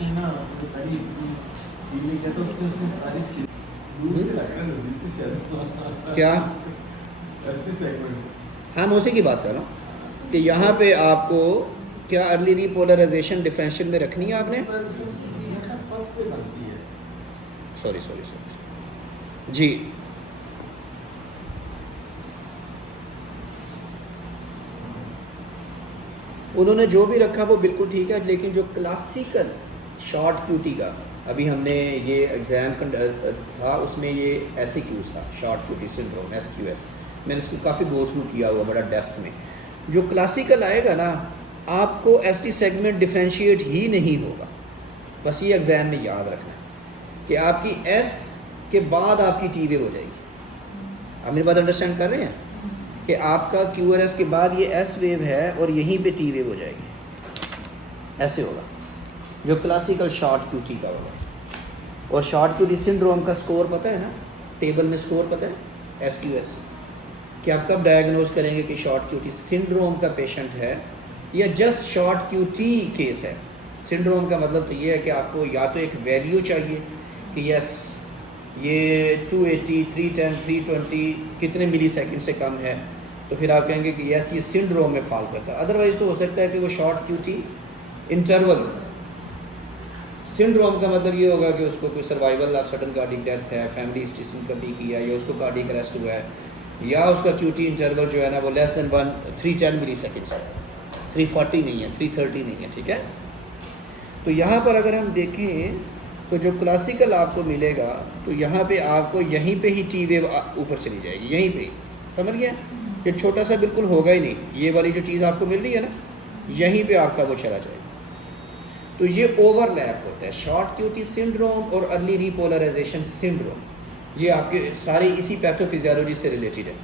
है ना, वो पहली इतनी सीधी क्या तो उसमें सारी स्किल दूर से लगता है, दिल से शायद क्या? ST segment. हाँ, मैं उसी की बात कर रहा हूँ कि यहाँ पे आपको क्या अर्ली रीपोलराइजेशन डिफरेंशियल में रखनी है आपने? फर्स्ट पे बनती है। सॉरी सॉरी सॉरी जी। उन्होंने जो भी रखा वो बिल्कुल ठीक है, लेकिन जो क्लासिकल शॉर्ट क्यूटी का अभी हमने ये एग्ज़ाम था उसमें ये SCQs था, शॉर्ट क्यूटी सिंड्रोम SQS। मैंने इसको काफ़ी गो थ्रू किया हुआ बड़ा डेप्थ में। जो क्लासिकल आएगा ना, आपको ST सेगमेंट डिफ्रेंशिएट ही नहीं होगा। बस ये एग्ज़ाम में याद रखना है कि आपकी S के बाद आपकी T वेव हो जाएगी। आप मेरी बात अंडरस्टैंड कर रहे हैं कि आपका QRS के बाद ये S वेव है और यहीं पे T वेव हो जाएगी। ऐसे होगा जो क्लासिकल शॉर्ट क्यूटी का होगा। और शॉर्ट क्यूटी सिंड्रोम का स्कोर पता है ना, टेबल में स्कोर पता है SQS, कि आप कब डायग्नोज करेंगे कि शॉर्ट क्यूटी सिंड्रोम का पेशेंट है या जस्ट शॉर्ट क्यूटी केस है। सिंड्रोम का मतलब तो ये है कि आपको या तो एक वैल्यू चाहिए कि यस ये 280, 310, 320 कितने मिली सेकेंड से कम है, तो फिर आप कहेंगे कि यस ये सिंड्रोम में फॉल करता है। अदरवाइज तो हो सकता है कि वो शॉर्ट क्यूटी इंटरवल। सिंड्रोम का मतलब ये होगा कि उसको कोई survival of sudden cardiac death है, फैमिली हिस्ट्री कभी किया, या उसको कार्डिक अरेस्ट हुआ है, या उसका क्यूटी इंटरवल जो है ना वो लेस देन 310 मिली सेकेंड्स है, 340 नहीं है, 330 नहीं है, ठीक है। तो यहाँ पर अगर हम देखें तो जो क्लासिकल आपको मिलेगा तो यहाँ पे आपको यहीं पे ही टी वेव ऊपर चली जाएगी, यहीं पे ही, समझ गया। ये छोटा सा बिल्कुल होगा ही नहीं, ये वाली जो चीज़ आपको मिल रही है ना, यहीं पे आपका वो चला जाएगा। तो ये ओवरलैप होता है शॉर्ट क्यूटी सिंड्रोम और अर्ली रीपोलराइजेशन सिंड्रोम, ये आपके सारे इसी पैथोफिजियोलॉजी से रिलेटेड है,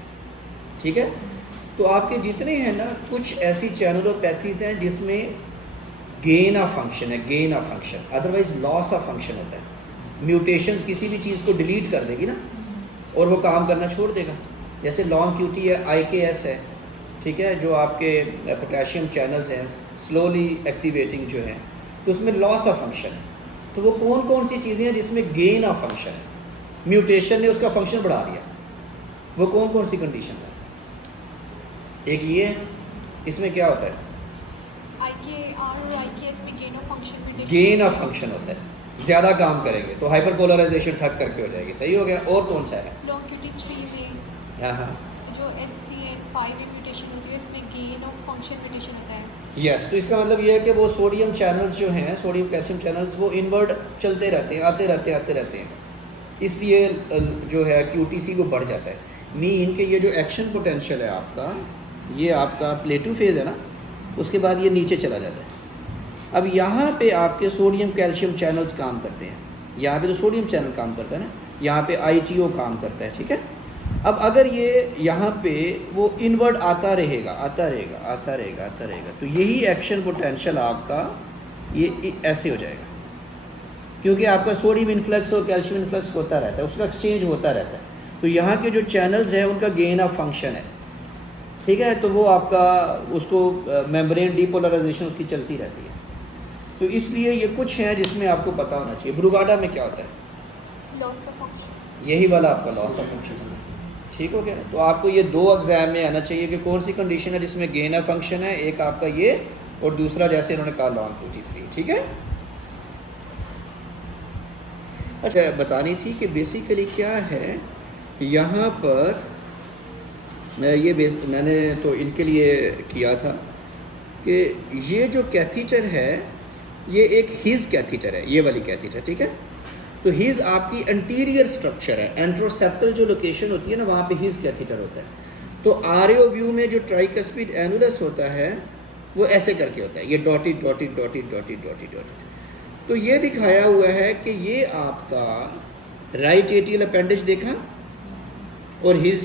ठीक है। तो आपके जितने हैं ना, कुछ ऐसी चैनलोपैथीज हैं जिसमें गेन ऑफ फंक्शन है, gain of function, otherwise loss of function होता है। म्यूटेशंस किसी भी चीज़ को डिलीट कर देगी ना और वो काम करना छोड़ देगा। जैसे लॉन्ग क्यूटी है, IKS है, ठीक है, जो आपके पोटेशियम चैनल्स हैं स्लोली एक्टिवेटिंग जो हैं, तो उसमें लॉस ऑफ फंक्शन है। तो वो कौन कौन सी चीज़ें हैं जिसमें गेन ऑफ फंक्शन है, म्यूटेशन ने उसका फंक्शन बढ़ा दिया, वो कौन कौन सी कंडीशन है? एक ये, इसमें क्या होता है, गेन ऑफ फंक्शन होता है, ज़्यादा काम करेंगे तो हाइपरपोलराइजेशन थक करके हो जाएगी, सही हो गया। और कौन सा है? हाँ हाँ, जो SCN5 म्यूटेशन होती है इसमें गेन ऑफ फंक्शन म्यूटेशन होता है। यस, तो इसका मतलब ये है कि वो सोडियम चैनल्स जो हैं, सोडियम कैल्शियम चैनल्स, वो इनवर्ट चलते रहते हैं, आते रहते हैं, इसलिए जो है QTC वो बढ़ जाता है। मीन के ये जो एक्शन पोटेंशियल है आपका, ये आपका प्लेटू फेज़ है ना, उसके बाद ये नीचे चला जाता है। अब यहाँ पे आपके सोडियम कैल्शियम चैनल्स काम करते हैं, यहाँ पे तो सोडियम चैनल काम करता है ना, यहाँ पे ITO काम करता है, ठीक है। अब अगर ये यहाँ पे वो इनवर्ट आता रहेगा, तो यही एक्शन पोटेंशियल आपका ये ऐसे हो जाएगा, क्योंकि आपका सोडियम इन्फ्लक्स और कैल्शियम इन्फ्लक्स होता रहता है, उसका एक्सचेंज होता रहता है। तो यहाँ के जो चैनल्स हैं उनका गेन ऑफ फंक्शन है, ठीक है, तो वो आपका उसको मेम्ब्रेन डीपोलराइजेशन उसकी चलती रहती है। तो इसलिए ये कुछ है जिसमें आपको पता होना चाहिए। ब्रूगाडा में क्या होता है? लॉस ऑफ फंक्शन, यही वाला आपका लॉस ऑफ फंक्शन है, ठीक हो गया। तो आपको ये दो एग्जाम में आना चाहिए कि कौन सी कंडीशन है जिसमें गेन ऑफ फंक्शन है, एक आपका ये और दूसरा जैसे इन्होंने कहा लॉन्ग QT3, ठीक है। अच्छा, बतानी थी कि बेसिकली क्या है यहाँ पर, ये मैंने तो इनके लिए किया था कि ये जो कैथीटर है ये एक हिज कैथीटर है, ये वाली कैथीटर, ठीक है। तो हिज आपकी एंटीरियर स्ट्रक्चर है, एंट्रोसेप्टल जो लोकेशन होती है ना वहाँ पे हिज कैथीटर होता है। तो RO व्यू में जो ट्राइकस्पिड एनुलस होता है वो ऐसे करके होता है, ये डॉटेड। तो ये दिखाया हुआ है कि ये आपका राइट एटियल अपेंडेज देखा और हिज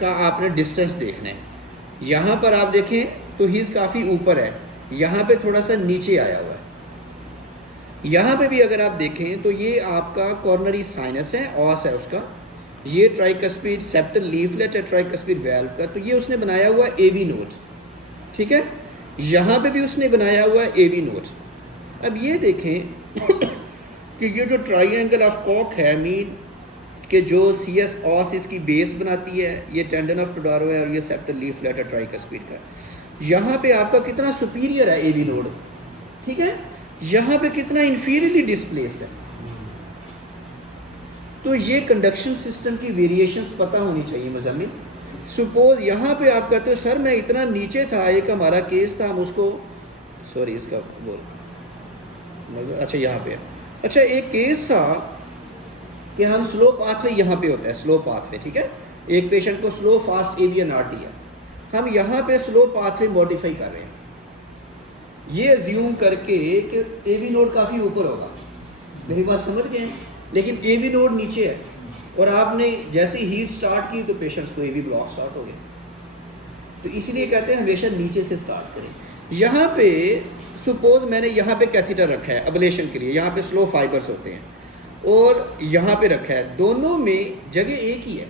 का आपने डिस्टेंस देखना है। यहाँ पर आप देखें तो हिज काफ़ी ऊपर है, यहाँ पे थोड़ा सा नीचे आया हुआ है। यहाँ पे भी अगर आप देखें तो ये आपका कॉर्नरी साइनस है, ऑस है उसका, ये ट्राइकस्पिड सेप्टल लीफलेट है ट्राइकस्पिड वैल्व का, तो ये उसने बनाया हुआ AV नोड, ठीक है। यहाँ पे भी उसने बनाया हुआ AV नोड। अब ये देखें कि ये जो ट्राइंगल ऑफ कॉक है मीन कि जो सी एस ऑस इसकी बेस बनाती है, ये टेंडन ऑफ टोडारो है और ये सेप्टल लीफ लेटर ट्राइकस्पिड का। यहाँ पे आपका कितना सुपीरियर है एवी नोड, ठीक है, यहाँ पे कितना इंफीरियरली डिस्प्लेस है। तो ये कंडक्शन सिस्टम की वेरिएशंस पता होनी चाहिए मुज़म्मिल। सपोज यहाँ पे आप कहते हो सर मैं इतना नीचे था, एक हमारा केस था, हम उसको सॉरी इसका बोल अच्छा यहाँ पे अच्छा एक केस था कि हम स्लो पाथवे यहाँ पे होता है स्लो पाथवे, ठीक है, एक पेशेंट को स्लो फास्ट एवियन आरटी है, हम यहाँ पे स्लो पाथवे मॉडिफाई कर रहे हैं, ये अज्यूम करके कि एवी नोड काफ़ी ऊपर होगा, मेरी बात समझ गए, लेकिन एवी नोड नीचे है और आपने जैसे हीट स्टार्ट की तो पेशेंट्स को एवी ब्लॉक स्टार्ट हो गया। तो इसलिए कहते हैं हमेशा नीचे से स्टार्ट करें। यहाँ पे सपोज मैंने यहाँ पे कैथेटर रखा है अबलेशन के लिए, यहाँ पे स्लो फाइबर्स होते हैं और यहाँ पे रखा है, दोनों में जगह एक ही है,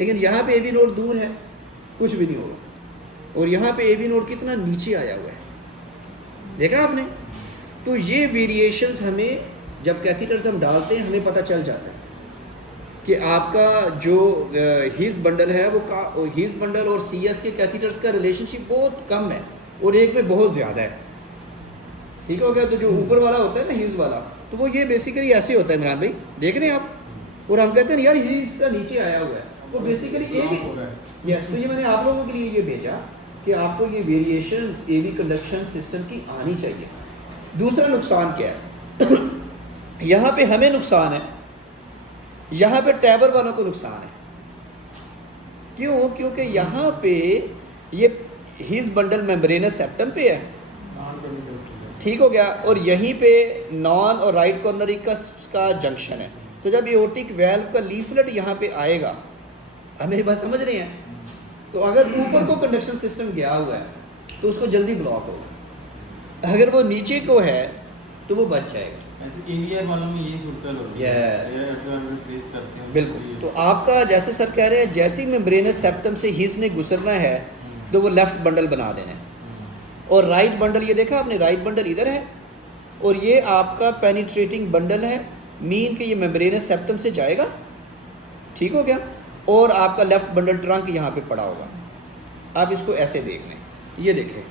लेकिन यहाँ पे एवी नोड दूर है, कुछ भी नहीं होगा, और यहाँ पे एवी नोड कितना नीचे आया हुआ है, देखा आपने। तो ये वेरिएशंस हमें जब कैथेटर्स हम डालते हैं हमें पता चल जाता है कि आपका जो हीज बंडल है वो हीज बंडल और सी एस के कैथेटर्स का रिलेशनशिप बहुत कम है और एक में बहुत ज़्यादा है, ठीक हो गया। तो जो ऊपर वाला होता है ना हीज वाला, तो वो ये बेसिकली ऐसे होता है इमरान भाई, देख रहे हैं आप, और हम कहते हैं यार हीज का नीचे आया हुआ है, वो बेसिकली एक ही यस। तो ये मैंने आप लोगों के लिए ये भेजा कि आपको ये वेरिएशंस एवी कंडक्शन सिस्टम की आनी चाहिए। दूसरा नुकसान क्या है यहाँ पे हमें नुकसान है, यहाँ पे टैबर वालों को नुकसान है, क्यों? क्योंकि यहाँ पे ये हिज बंडल मेम्ब्रेनस सेप्टम पे है, ठीक हो गया, और यहीं पे नॉन और राइट कॉर्नरी का जंक्शन है। तो जब एओर्टिक वेल्व का लीफलेट यहाँ पे आएगा, आप मेरी बात समझ रहे हैं, तो अगर ऊपर को कंडक्शन सिस्टम गया हुआ है तो उसको जल्दी ब्लॉक होगा, अगर वो नीचे को है तो वो बच जाएगा। ऐसे एवीआर वालों में ये शुक्ल होती है, रिप्लेस करते हैं बिल्कुल। तो आपका जैसे सर कह रहे हैं, जैसे ही मेम्ब्रेनस सेप्टम से हिज ने गुजरना है तो वो लेफ्ट बंडल बना देना है, और राइट बंडल ये देखा आपने, राइट बंडल इधर है और ये आपका पेनिट्रेटिंग बंडल है, मीन कि ये मेम्ब्रेनस सेप्टम से जाएगा, ठीक हो गया, और आपका लेफ्ट बंडल ट्रंक यहाँ पे पड़ा होगा। आप इसको ऐसे देख लें, ये देखें,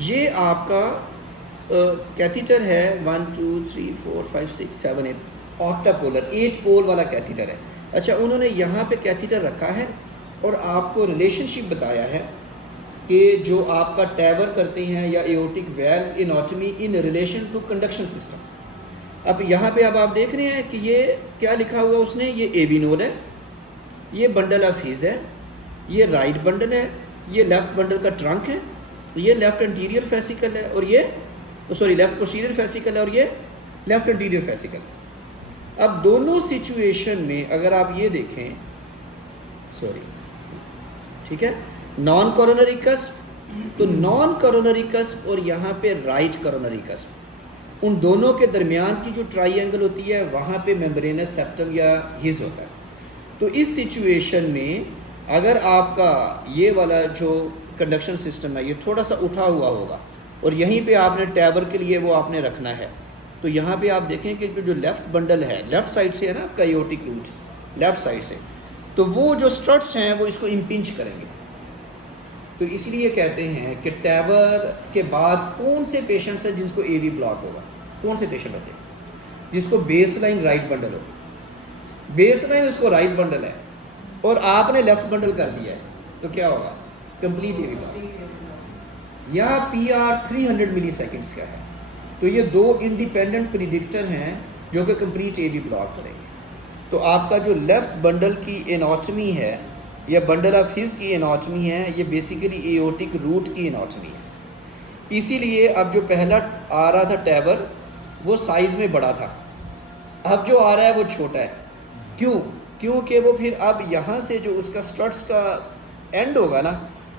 ये आपका कैथीटर है 1 2 3 4 5 6 7 8 ऑक्टापोलर 8 पोल वाला कैथीटर है। अच्छा, उन्होंने यहाँ पे कैथीटर रखा है और आपको रिलेशनशिप बताया है कि जो आपका टैवर करते हैं या aortic valve anatomy in relation to conduction system. अब यहाँ पे अब आप देख रहे हैं कि ये क्या लिखा हुआ उसने, ये एवी नोड है, ये बंडल ऑफ हिज है, ये राइट बंडल है, ये लेफ्ट बंडल का ट्रंक है, ये लेफ्ट एंटीरियर फेसिकल है, और ये सॉरी लेफ्ट पोस्टीरियर फेसिकल है, और ये लेफ्ट एंटीरियर फेसिकल। अब दोनों सिचुएशन में अगर आप ये देखें, सॉरी ठीक है, नॉन कोरोनरी कस्प, तो नॉन कोरोनरी कस्प और यहाँ पे राइट कोरोनरी कस्प, उन दोनों के दरमियान की जो ट्राइंगल होती है वहाँ पे मेम्ब्रेनस सेप्टम या हिज होता है। तो इस सिचुएशन में अगर आपका ये वाला जो कंडक्शन सिस्टम है ये थोड़ा सा उठा हुआ होगा और यहीं पे आपने टैबर के लिए वो आपने रखना है, तो यहाँ पे आप देखें कि जो लेफ़्ट बंडल है, लेफ़्ट साइड से है ना आपका एओर्टिक रूट, लेफ़्ट साइड से, तो वो जो स्ट्रट्स हैं वो इसको इम्पिंच करेंगे। तो इसलिए कहते हैं कि टैबर के बाद कौन से पेशेंट्स हैं जिनको एवी ब्लॉक होगा, कौन से पेशेंट होते हैं जिसको बेस लाइन राइट बंडल हो, बेस लाइन उसको राइट बंडल है और आपने लेफ़्ट बंडल कर दिया है, तो क्या होगा, कंप्लीट एवी ब्लॉक, या PR 300 मिलीसेकंड्स का है। तो ये दो इंडिपेंडेंट प्रिडिक्टर हैं जो कि कंप्लीट एवी ब्लॉक करेंगे। तो आपका जो लेफ़्ट बंडल की एनाटॉमी है या बंडल ऑफ हिज की एनाटॉमी है, ये बेसिकली एओर्टिक रूट की एनाटॉमी है। इसीलिए अब जो पहला आ रहा था टैबर वो साइज़ में बड़ा था, अब जो आ रहा है वो छोटा है। क्यों? क्योंकि वो फिर अब यहाँ से जो उसका स्ट्रट्स का एंड होगा ना,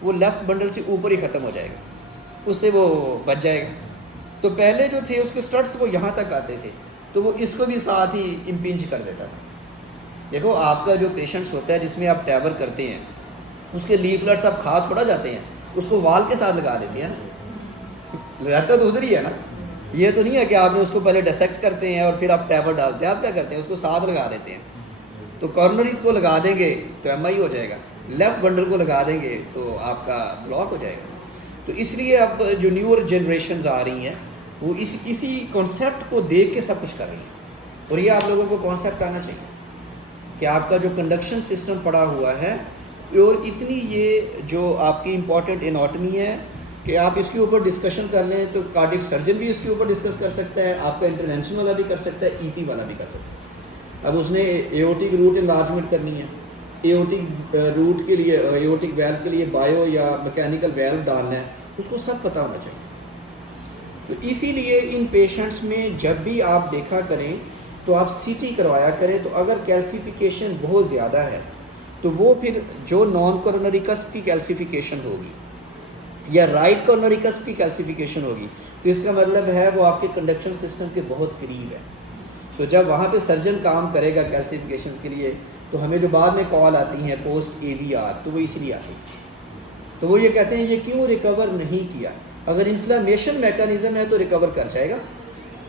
वो लेफ़्ट बंडल से ऊपर ही ख़त्म हो जाएगा, उससे वो बच जाएगा। तो पहले जो थे उसके स्ट्रट्स वो यहाँ तक आते थे, तो वो इसको भी साथ ही इम्पिंच कर देता था। देखो आपका जो पेशेंट्स होता है जिसमें आप टैबर करते हैं, उसके लीफलेट्स आप खा थोड़ा जाते हैं, उसको वाल के साथ लगा देते हैं ना, रहता तो उधर ही है ना, ये तो नहीं है कि आपने उसको पहले डिसेक्ट करते हैं और फिर आप टैबर डालते हैं, आप क्या करते हैं उसको साथ लगा देते हैं। तो कॉर्नरीज को लगा देंगे तो एमआई हो जाएगा, लेफ्ट बंडल को लगा देंगे तो आपका ब्लॉक हो जाएगा। तो इसलिए अब जो न्यूअर जनरेशन्स आ रही हैं वो इसी कॉन्सेप्ट को देख के सब कुछ कर रही हैं। और ये आप लोगों को कॉन्सेप्ट आना चाहिए कि आपका जो कंडक्शन सिस्टम पड़ा हुआ है और इतनी ये जो आपकी इम्पॉर्टेंट एनाटॉमी है कि आप इसके ऊपर डिस्कशन कर लें तो कार्डियक सर्जन भी इसके ऊपर डिस्कस कर सकता है, आपका इंटरवेंशन वाला भी कर सकता है, ईपी वाला भी कर सकता है। अब उसने एओटिक रूट इनलार्जमेंट करनी है, एओटिक रूट के लिए एओटिक वैल्व के लिए बायो या मैकेनिकल वैल्व डालना है, उसको सब पता होना चाहिए। तो इसीलिए इन पेशेंट्स में जब भी आप देखा करें तो आप सीटी करवाया करें। तो अगर कैल्सिफिकेशन बहुत ज़्यादा है तो वो फिर जो नॉन कोरोनरी कस्प की कैल्सिफिकेशन होगी या राइट कोरोनरी कस्प की कैल्सिफिकेशन होगी तो इसका मतलब है वो आपके कंडक्शन सिस्टम के बहुत करीब है। तो जब वहाँ पे सर्जन काम करेगा कैल्सिफिकेशन के लिए तो हमें जो बाद में कॉल आती हैं पोस्ट AVR तो वो इसलिए आती है। तो वो ये कहते हैं ये क्यों रिकवर नहीं किया। अगर इन्फ्लेमेशन मैकेनिज्म है तो रिकवर कर जाएगा,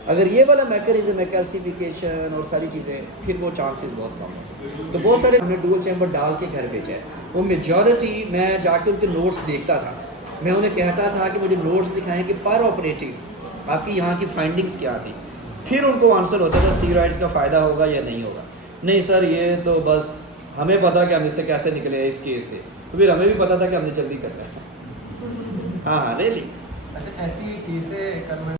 अगर ये वाला मैकेनिज्म है कैल्सिफिकेशन और सारी चीज़ें फिर वो चांसेस बहुत कम है। तो बहुत सारे हमने डुअल चैम्बर डाल के घर भेजा है, वो मेजॉरिटी मैं जाके उनके नोट्स देखता था, मैं उन्हें कहता था कि मुझे नोट्स दिखाएं कि पर ऑपरेटिव आपकी यहाँ की फाइंडिंग्स क्या थी, फिर उनको आंसर होता था स्टीरॉइड्स का फ़ायदा होगा या नहीं होगा। नहीं सर ये तो बस हमें पता कि हम इससे कैसे निकले इस केस से, तो फिर हमें भी पता था कि हमने जल्दी करना है। हाँ रियली अच्छा ऐसी केस है कल